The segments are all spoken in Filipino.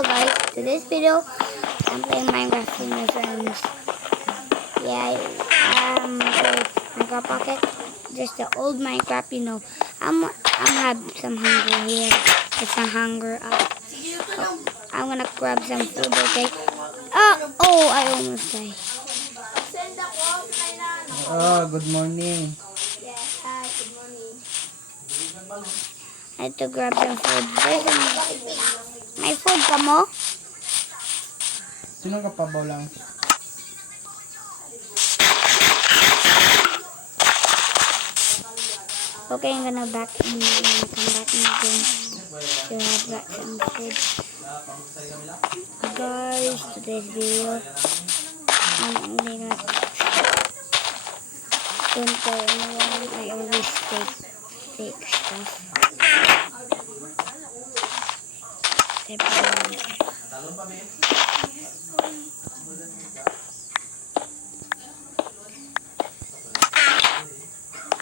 Hello guys, to this video, I'm playing Minecraft with my friends. Yeah, Minecraft Pocket, just the old Minecraft, you know. I'm have some hunger here. It's a hunger up. So, I'm gonna grab some food, okay? Oh, I almost died. Good morning. Yes, hi, good morning. I had to grab some food. There's my food, kamo. Sino ka pabaw lang? Okay, I'm gonna come back in again to have got some food. Guys, today's video, I'm only gonna don't tell anyone. I always take fake stuff.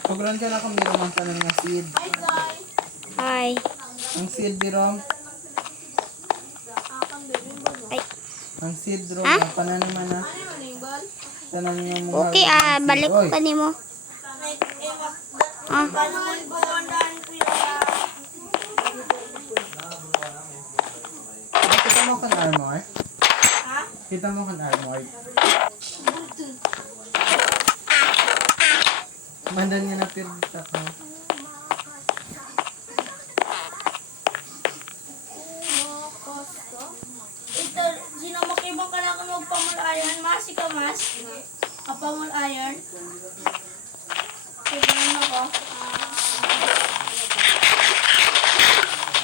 Pagran ka na kung meron ang tanong nga seed. Hi. Ang seed, Birom. Ay. Ang seed, Rom. Ha? Ang pananiman na. Tanong mo Okay, balik ko pa nimo. Kita mo kan armor? Ha? Kita mo kan armor? Mandan nga na pirta ko. Ito, sino makibang ka na kung magpamulayan? Masi ka, mas? Kapamulayan? Kailangan ako.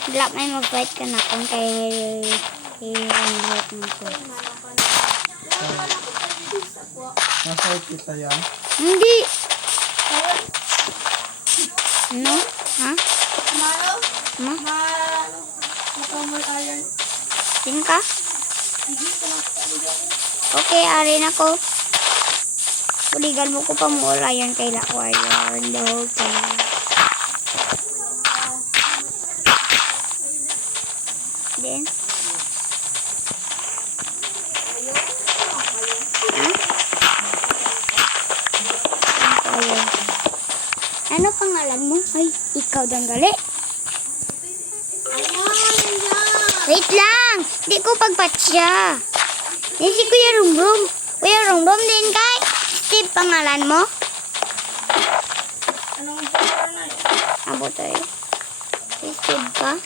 Black na yung mag-fight ka na kung kay i-run mo ko. Nasa'y kita yan. Hindi. No? Ha? Maro? Ma? Kapamulayan. Sino ka? Sige, kumakasali ako. Okay, arin ako. Uligan mo ko pa mo yan kay La Warrior the whole time. Then? Ha? Ayun. Ano pangalan mo? Ay, ikaw dang gali. Wait lang! Di ko pagpatya. Yan si Kuya Rumrum. Kuya Rumrum din kay. Steve pangalan mo? Anong pangalan na yun? Abo tayo. Si Steve ka?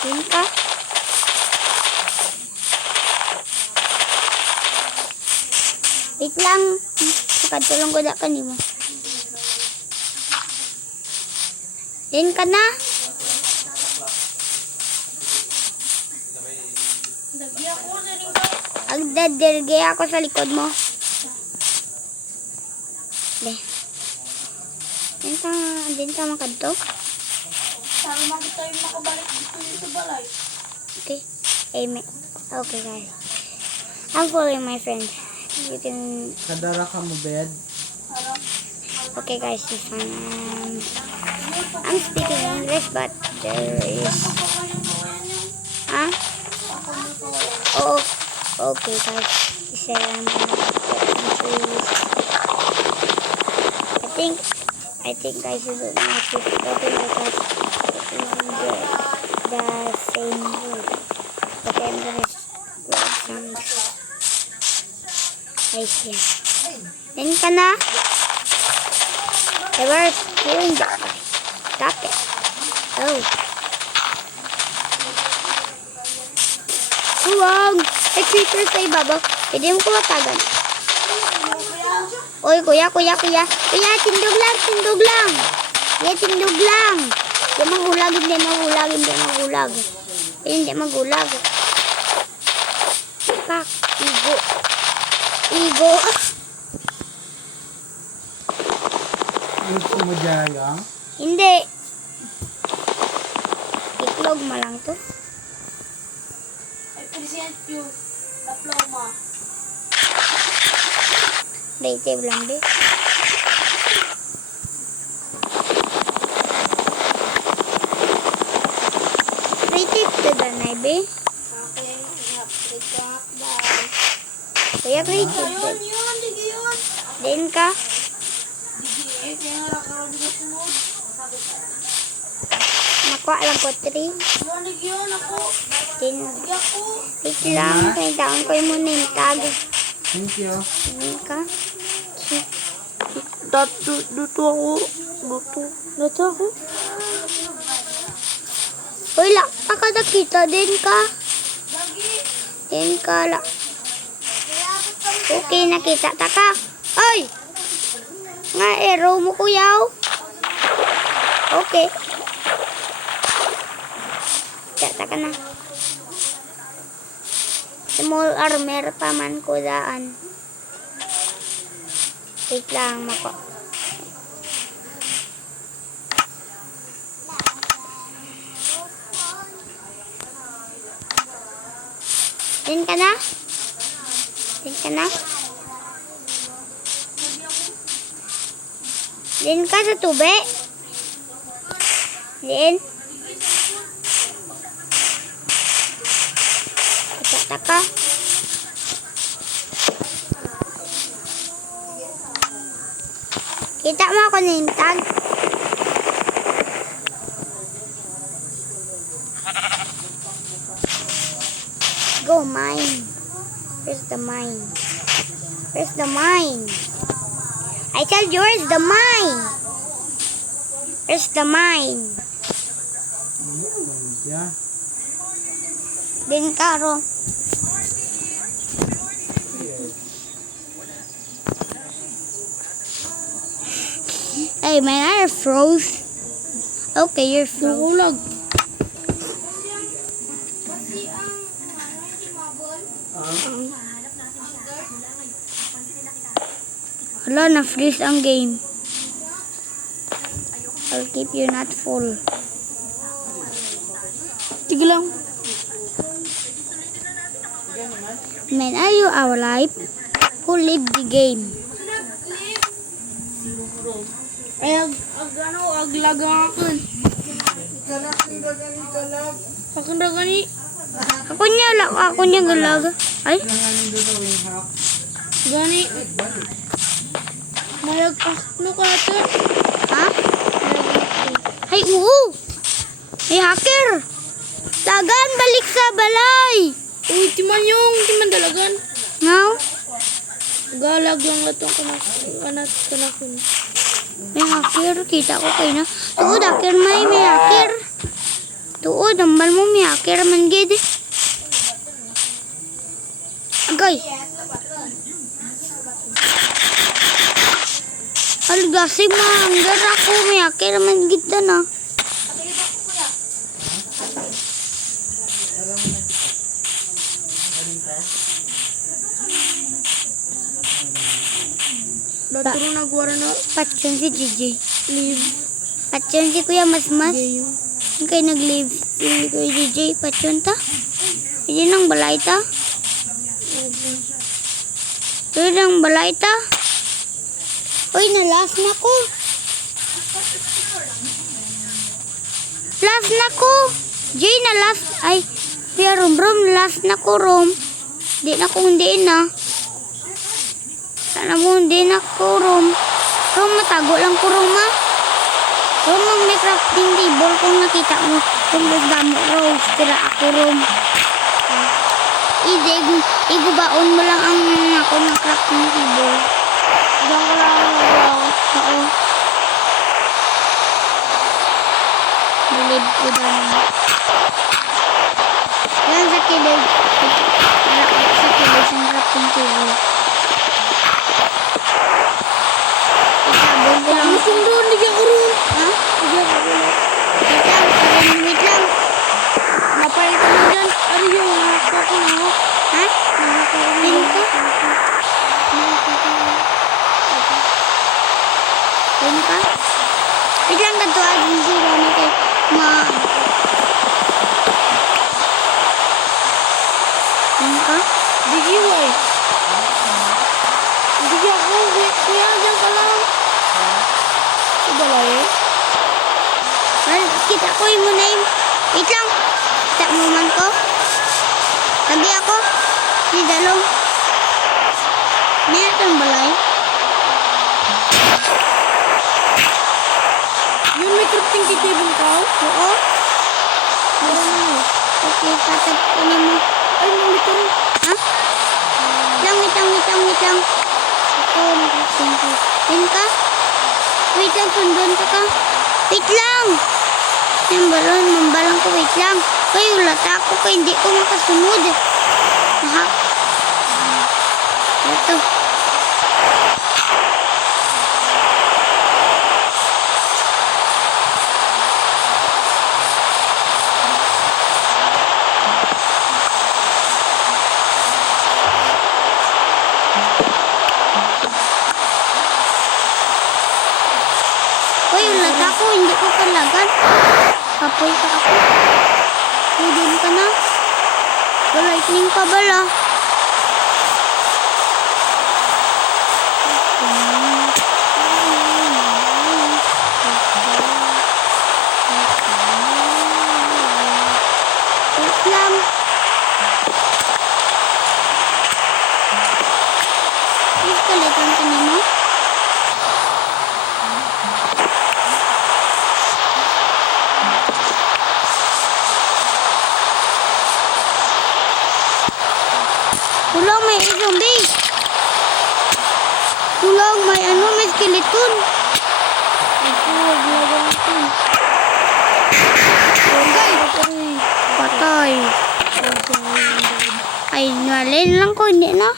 Yun ka? Wait lang. Pakatulong ko na kanimo. Din ka na? Lagi ako sa rin ka. Agdadirge ako sa likod mo. De. Din ka makadto? Para makita yung makabalik dito yung sa balay. Okay. Amen. Okay, guys. I'm following my friend. You can... Kadara ka mo bed. Okay, guys. This one. I'm speaking English, but there is... Huh? Oh, okay, guys. He said I think I should not keep talking because the same word. But I'm gonna grab some ice here. Then ka na? They were doing that. Stop it. Oh. Huwag! May creeper sa ibaba. Pwede mo ko matagan. Oy, kuya. Kuya, tindog lang. Kuya, tindog lang. Hindi magulag. Pak, igo. Gusto mo dyan? Hindi. Iklog mo lang to. I present you diploma. Creative lang, be. Kuya creative. Ayun, yun. Sige yun. Din ka. Sige, kaya nga nakaroon ka sunod. Nakuha lang ko 3. Yun, sige yun. Ako. Din. Sige ako. Wait lang. Kaya taon ko yung muna yung tag. Thank you. Din ka. Dito ako. Dito ako. Uy, lakta ka nakita. Din ka. Din ka. Okay, nakita. Taka. Ay! Nga, arrow mo kuyaw. Okay. Taka na. Small armor pa man ko daan. Wait lang, mako. Din ka na? Din ka na? Din ka sa tubig? Din? Kita ka? Kita mo ako na yung tag? Go mine. Where's the mine? Where's the mine? I tell you, where's the mine? Where's the mine? Yeah. Din karo. Hey, man, I froze. Okay, you're froze. Ulag. Hala, na-freeze ang game. I'll keep you not full. Sige lang. Man, are you alive? Who lived the game? Ay, aglag ang akin. Akin na gani. Ako niya galaga. Ay, Kailangan dito wing hack. Gani. Mayagpak no ka natin. ha? Ay, oo. Ay, hacker. Lagan, balik sa balay. Uy, timan dalagan. Now, Galag lang atong kanakon. may hacker. Kita ko kayo na. Tuod, hacker may hacker. Tuod, ambal mo may hacker man gid. Agay. Algasi manggar ako may hacker man gid na. Dato na nagwara na Patyon si JJ. leave Patyon si Kuya Masmas. game. Ang kayo nag-leave si Kuya JJ. Patyon ta. Hindi nang balay ta. Hindi nang balay ta. Uy, nalas na ko. Last na ko. Jay, nalas. Ay, Kuya Rom, last na ko, Rom. Di na ko hindi na. Sana mo hindi na ko, Rom. Rom, matago lang ko, Rom, ha? Rom, mag may crafting table kung nakita mo. Rom, damo, Rose. Tira ako, Rom. Igubaon mo lang ang ako ng crafting table. Diyan ko lang nagawa. Oo. Bilib ko doon. Yan sa kilid. Sa kilid sa crafting table. Itabon ko lang. Gusto mo doon, hindi ako ron. Ha? Hindi ako ron. Wait lang. Napalitan mo dyan. Ano yung nakaka ko na ako? Ha? Din ka? Din ka? Wait lang ganito. Adin zero na kay Din ka? Digi way. Digi ako. Kuya, dyan ka lang. Sa balay. Ay, kita ko yung name. Wait lang. Kita mo man ko. Tabi ako. Ni dalong. Meron ang balay. Yung may crafting table ka? Oo. Meron ano? Okay, patagpunin mo. Ay, mamit ka rin. Ha? Wait lang. Ito, nakating ko. Yan ka? Wait lang, sundon ka ka. Wait lang! Yan balon, mambalang ko, wait lang. Kaya ulat ako, kaya hindi ko makasunod. Ha? Ito. Uy, ulat ako, hindi ko kalagan. Kapoy ka ako. Hudin ka na. Lightning ka bala. Wait lang. Please, kalitan ka na mo. Kulang may zombie. Kulang may may skeleton. Ito, wag natin. Patay. Ay, nalin lang ko, hindi na.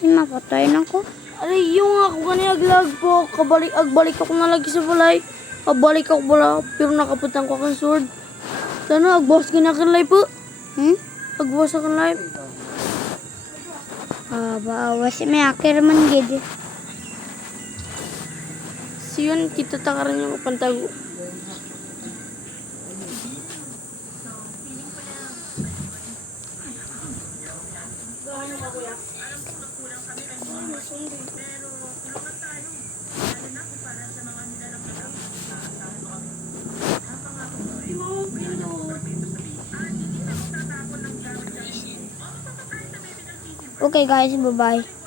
Ay, mapatay na ko. Aray, yung ako ganyan aglag po. Agbalik ako na lagi sa balay. Agbalik ako bala, pero nakaputang ko akong sword. Sana, agbawas ginakan live po. Agbawas akong live. Bawas may akir man gid. Siyon, kita takaran yung pantago. Okay guys, bye-bye.